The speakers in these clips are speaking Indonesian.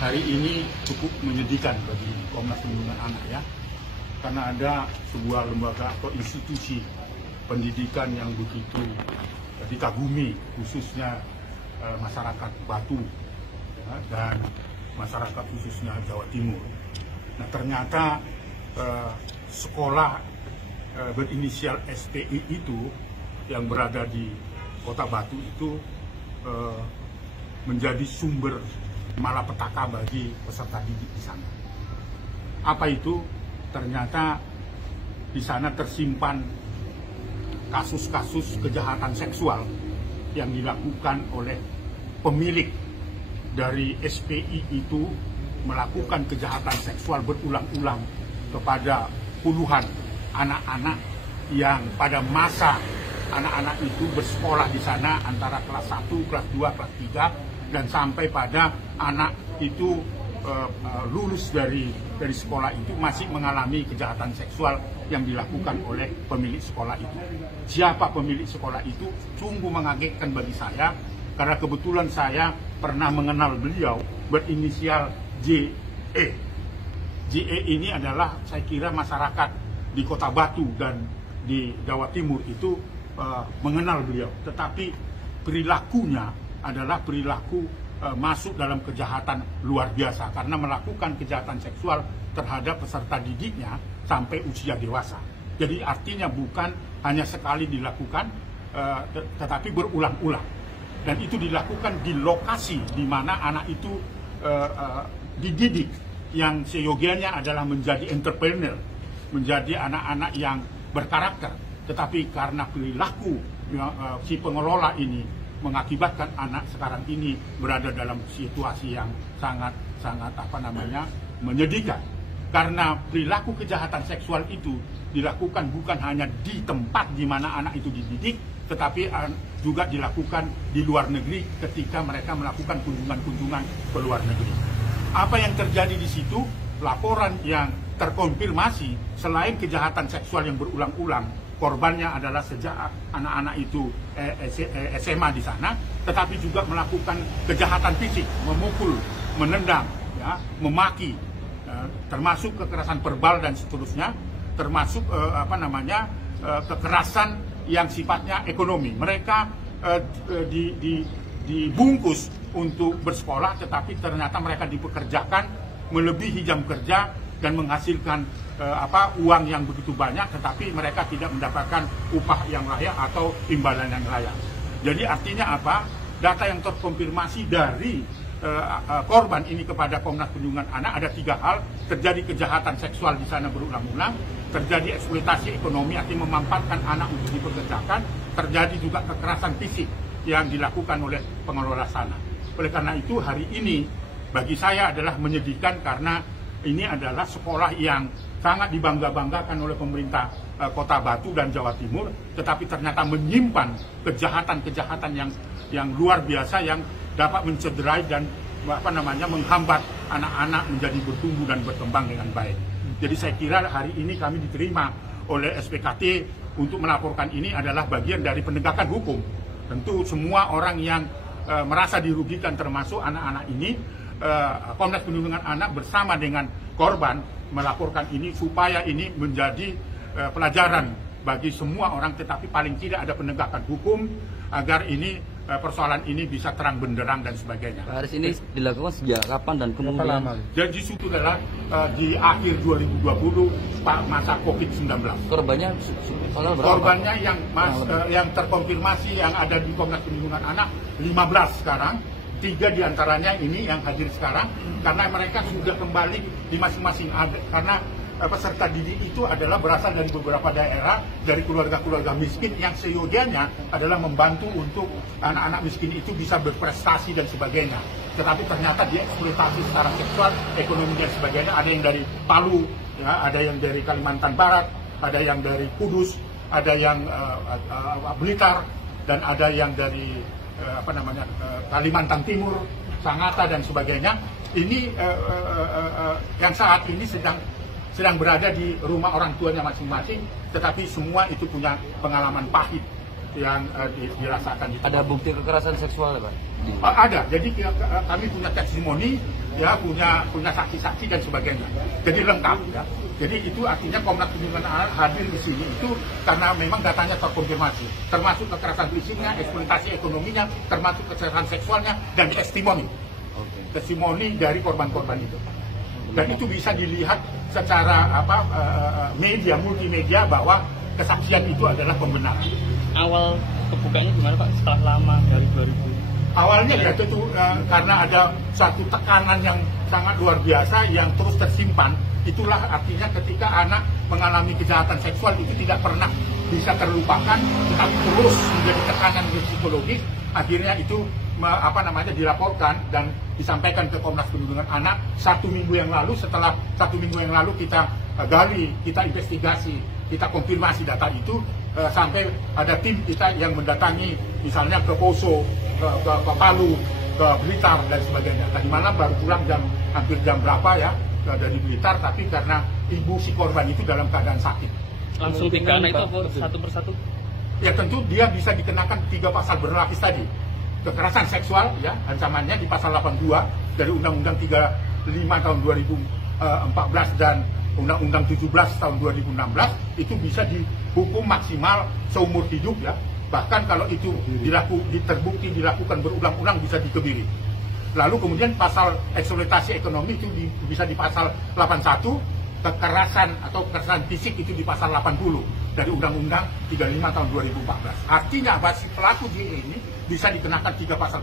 hari ini cukup menyedihkan bagi Komnas Perlindungan Anak ya, karena ada sebuah lembaga atau institusi pendidikan yang begitu dikagumi, khususnya masyarakat Batu ya, dan masyarakat khususnya Jawa Timur. Nah, ternyata sekolah berinisial SPI itu yang berada di Kota Batu itu menjadi sumber malapetaka bagi peserta didik di sana. Apa itu? Ternyata di sana tersimpan kasus-kasus kejahatan seksual yang dilakukan oleh pemilik dari SPI itu, melakukan kejahatan seksual berulang-ulang kepada puluhan anak-anak yang pada masa anak-anak itu bersekolah di sana antara kelas 1, kelas 2, kelas 3 dan sampai pada anak itu lulus dari sekolah itu masih mengalami kejahatan seksual yang dilakukan oleh pemilik sekolah itu. Siapa pemilik sekolah itu? Sungguh mengagetkan bagi saya, karena kebetulan saya pernah mengenal beliau, berinisial JE. JE ini adalah, saya kira masyarakat di Kota Batu dan di Jawa Timur itu mengenal beliau, tetapi perilakunya adalah perilaku masuk dalam kejahatan luar biasa, karena melakukan kejahatan seksual terhadap peserta didiknya sampai usia dewasa. Jadi artinya bukan hanya sekali dilakukan, tetapi berulang-ulang, dan itu dilakukan di lokasi di mana anak itu dididik, yang seyogianya adalah menjadi entrepreneur, menjadi anak-anak yang berkarakter. Tetapi karena perilaku si pengelola ini mengakibatkan anak sekarang ini berada dalam situasi yang sangat menyedihkan. Karena perilaku kejahatan seksual itu dilakukan bukan hanya di tempat di mana anak itu dididik, tetapi juga dilakukan di luar negeri ketika mereka melakukan kunjungan-kunjungan ke luar negeri. Apa yang terjadi di situ? Laporan yang terkonfirmasi, selain kejahatan seksual yang berulang-ulang, korbannya adalah sejak anak-anak itu SMA di sana, tetapi juga melakukan kejahatan fisik, memukul, menendang, ya, memaki, termasuk kekerasan verbal dan seterusnya, termasuk kekerasan yang sifatnya ekonomi. Mereka dibungkus untuk bersekolah, tetapi ternyata mereka dipekerjakan melebihi jam kerja dan menghasilkan uang yang begitu banyak, tetapi mereka tidak mendapatkan upah yang layak atau imbalan yang layak. Jadi artinya apa? Data yang terkonfirmasi dari korban ini kepada Komnas Perlindungan Anak ada 3 hal: terjadi kejahatan seksual di sana berulang-ulang, terjadi eksploitasi ekonomi, artinya memanfaatkan anak untuk dipekerjakan, terjadi juga kekerasan fisik yang dilakukan oleh pengelola sana. Oleh karena itu hari ini bagi saya adalah menyedihkan, karena ini adalah sekolah yang sangat dibangga-banggakan oleh pemerintah Kota Batu dan Jawa Timur, tetapi ternyata menyimpan kejahatan-kejahatan yang luar biasa yang dapat mencederai dan menghambat anak-anak menjadi bertumbuh dan berkembang dengan baik. Jadi saya kira hari ini kami diterima oleh SPKT untuk melaporkan ini adalah bagian dari penegakan hukum. Tentu semua orang yang merasa dirugikan, termasuk anak-anak ini, Komnas Perlindungan Anak bersama dengan korban melaporkan ini supaya ini menjadi pelajaran bagi semua orang, tetapi paling tidak ada penegakan hukum agar ini persoalan ini bisa terang benderang dan sebagainya. Haris, ini dilakukan sejak kapan dan kemudian? Jadi itu adalah di akhir 2020 masa COVID-19. Korbannya Korbannya yang terkonfirmasi yang ada di Komnas Perlindungan Anak 15 sekarang. 3 diantaranya ini yang hadir sekarang, karena mereka sudah kembali di masing-masing, karena peserta didik itu adalah berasal dari beberapa daerah, dari keluarga-keluarga miskin yang seyogianya adalah membantu untuk anak-anak miskin itu bisa berprestasi dan sebagainya. Tetapi ternyata dieksploitasi secara seksual, ekonomi dan sebagainya. Ada yang dari Palu, ya, ada yang dari Kalimantan Barat, ada yang dari Kudus, ada yang Blitar, dan ada yang dari Kalimantan Timur, Sangatta dan sebagainya. Ini yang saat ini sedang berada di rumah orang tuanya masing-masing, tetapi semua itu punya pengalaman pahit yang dirasakan. Ada bukti kekerasan seksual, Pak? Ada. Jadi kami punya testimoni, ya, punya saksi-saksi dan sebagainya. Jadi lengkap, ya. Jadi itu artinya Komnas Perlindungan Anak hadir di sini itu karena memang datanya terkonfirmasi, termasuk kekerasan fisiknya, eksploitasi ekonominya, termasuk kekerasan seksualnya, dan testimoni. Testimoni dari korban-korban itu. Dan itu bisa dilihat secara multimedia bahwa kesaksian itu adalah pembenaran. Awal kebukanya gimana, Pak? Setelah lama dari 2000? Awalnya ya tentu karena ada suatu tekanan yang sangat luar biasa yang terus tersimpan. Itulah artinya ketika anak mengalami kejahatan seksual itu tidak pernah bisa terlupakan, tetapi terus menjadi tekanan psikologis. Akhirnya itu dilaporkan dan disampaikan ke Komnas Perlindungan Anak 1 minggu yang lalu. Setelah 1 minggu yang lalu kita gali, kita investigasi, kita konfirmasi data itu, sampai ada tim kita yang mendatangi misalnya ke Poso, ke Palu, ke Blitar dan sebagainya. Tadi malam baru pulang hampir jam berapa ya dari Blitar, tapi karena ibu si korban itu dalam keadaan sakit. Langsung 3 anak itu satu persatu? Ya tentu dia bisa dikenakan 3 pasal berlapis tadi. Kekerasan seksual, ya, ancamannya di pasal 82 dari Undang-Undang 35 tahun 2014 dan Undang-Undang 17 tahun 2016 itu bisa dihukum maksimal seumur hidup, ya. Bahkan kalau itu terbukti dilakukan berulang-ulang bisa dikebiri. Lalu kemudian pasal eksploitasi ekonomi itu bisa di pasal 81, kekerasan atau kekerasan fisik itu di pasal 80 dari Undang-Undang 35 tahun 2014. Artinya si pelaku DE ini bisa dikenakan 3 pasal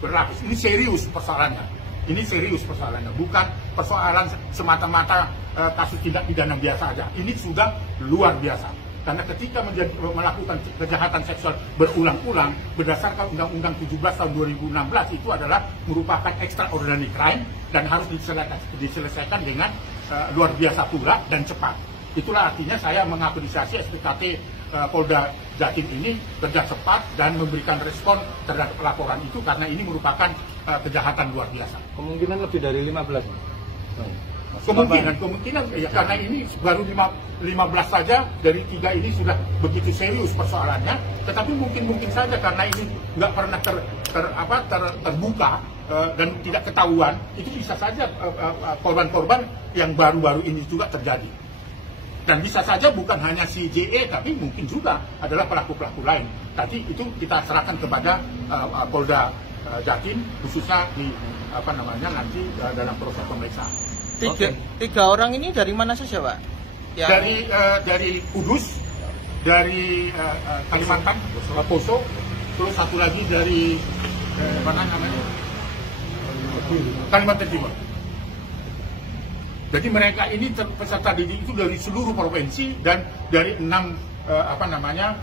berlapis. Ini serius persoalannya. Ini serius persoalannya, bukan persoalan semata-mata kasus tindak pidana biasa saja. Ini sudah luar biasa. Karena ketika melakukan kejahatan seksual berulang-ulang berdasarkan Undang-Undang 17 tahun 2016 itu adalah merupakan extraordinary crime dan harus diselesaikan dengan luar biasa pula dan cepat. Itulah artinya saya mengapresiasi SPKT Polda Jatim ini kerja cepat dan memberikan respon terhadap laporan itu karena ini merupakan kejahatan luar biasa. Kemungkinan lebih dari 15. Kemungkinan ya, karena ini baru 15 saja dari 3 ini sudah begitu serius persoalannya, tetapi mungkin saja karena ini nggak pernah terbuka dan tidak ketahuan, itu bisa saja korban-korban yang baru-baru ini juga terjadi. Dan bisa saja bukan hanya si JE, tapi mungkin juga adalah pelaku-pelaku lain. Tadi itu kita serahkan kepada Polda Jatim, khususnya di nanti dalam proses pemeriksaan. Tiga orang ini dari mana saja, Pak? Dari Kudus, dari Kalimantan, Poso, terus satu lagi dari Kalimantan Timur. Jadi mereka ini peserta didik itu dari seluruh provinsi dan dari 6 agama, ya.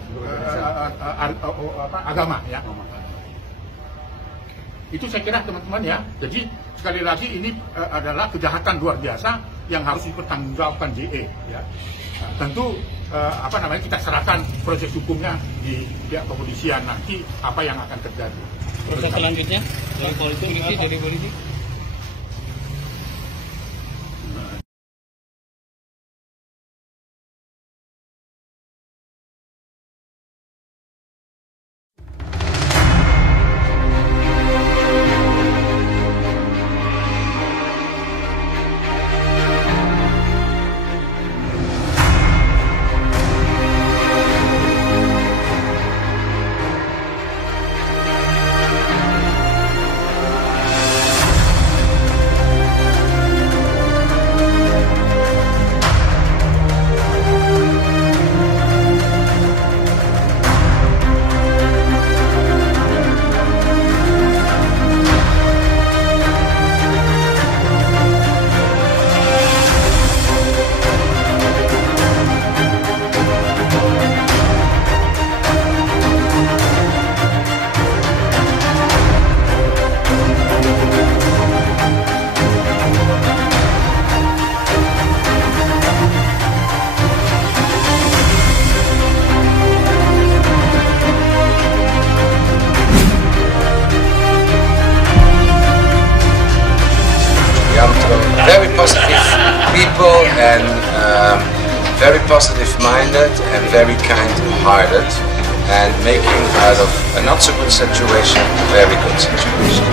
Itu saya kira teman-teman, ya. Jadi sekali lagi ini adalah kejahatan luar biasa yang harus dipertanggungjawabkan JE, ya. Tentu kita serahkan proses hukumnya di pihak kepolisian nanti apa yang akan terjadi. Proses selanjutnya dari polisi. Very positive people and very positive minded and very kind hearted, and making out of a not so good situation a very good situation.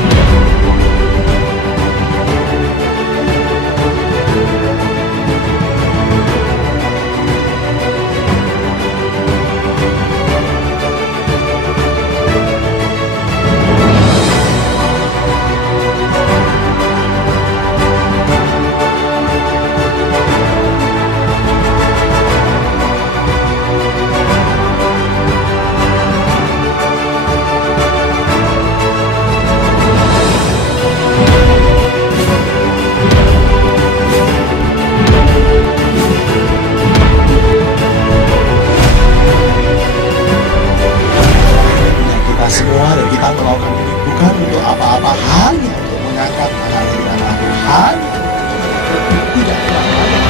Semua dan kita melakukan ini bukan untuk apa-apa, hanya untuk mengangkat anak dari anakku, hanya tidak lain.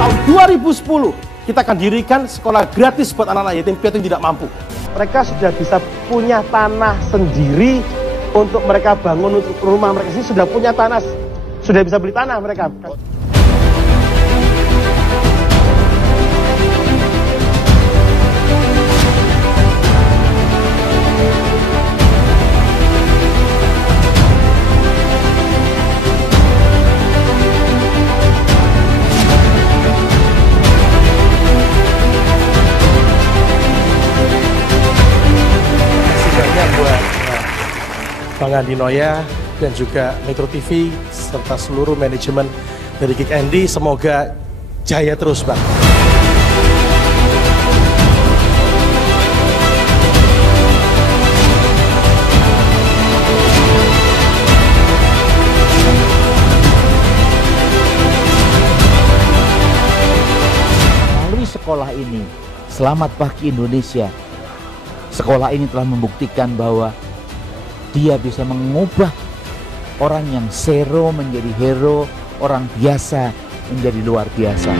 Tahun 2010 kita akan dirikan sekolah gratis buat anak-anak yatim piatu yang tidak mampu. Mereka sudah bisa punya tanah sendiri untuk mereka bangun untuk rumah mereka sendiri, sudah punya tanah, sudah bisa beli tanah mereka. Buat Bang Andi Noya dan juga Metro TV serta seluruh manajemen dari Kick Andy, semoga jaya terus, Bang. Melalui sekolah ini, Selamat Pagi Indonesia, sekolah ini telah membuktikan bahwa dia bisa mengubah orang yang zero menjadi hero, orang biasa menjadi luar biasa.